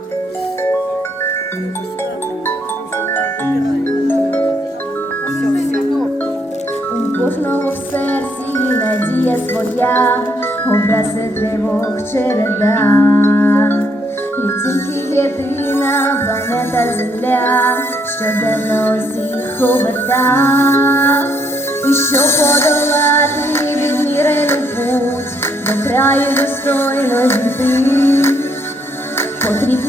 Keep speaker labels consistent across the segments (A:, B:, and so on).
A: У кожного в серці надія своя, образи тривог череда. І тільки єдина планета Земля, щоденно усіх оберта. І щоб подолати відмірений путь, до краю достойно дійти.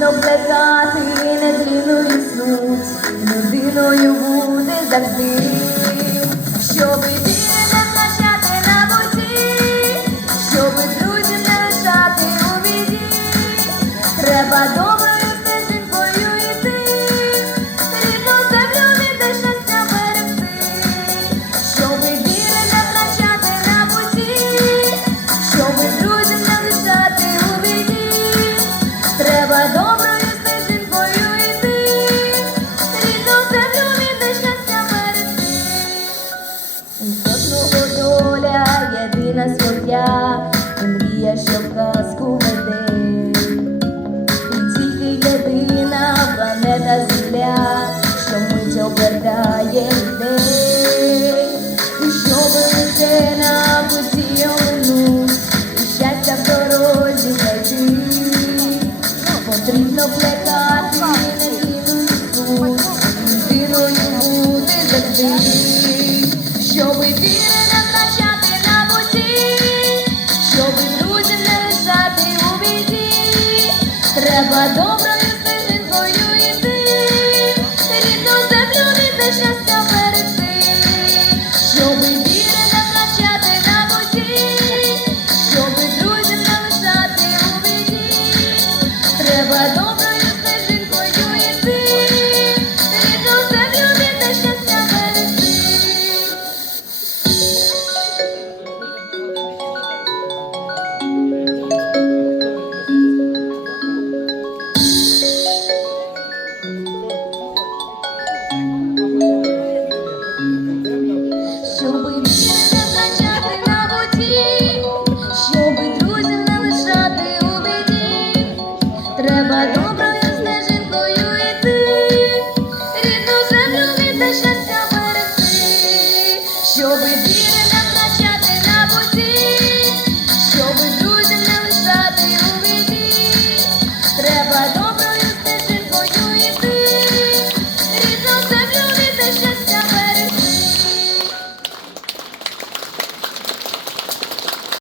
A: Потрібно плекати нетлінну суть, людиною буде завжди, щоби віри не втрачати на боці, щоби друзів не у біді, треба доброю єдина своя, і мрія, що казку веде. І тільки єдина планета Земля, що мить обертає людей. І щоби лише на путі оминуть, і щастя в дорозі знайти. Потрібно плекати неділю суть, людиною бути завжди, За доброю сини твою іти, рідну землю від щастя. Thank you.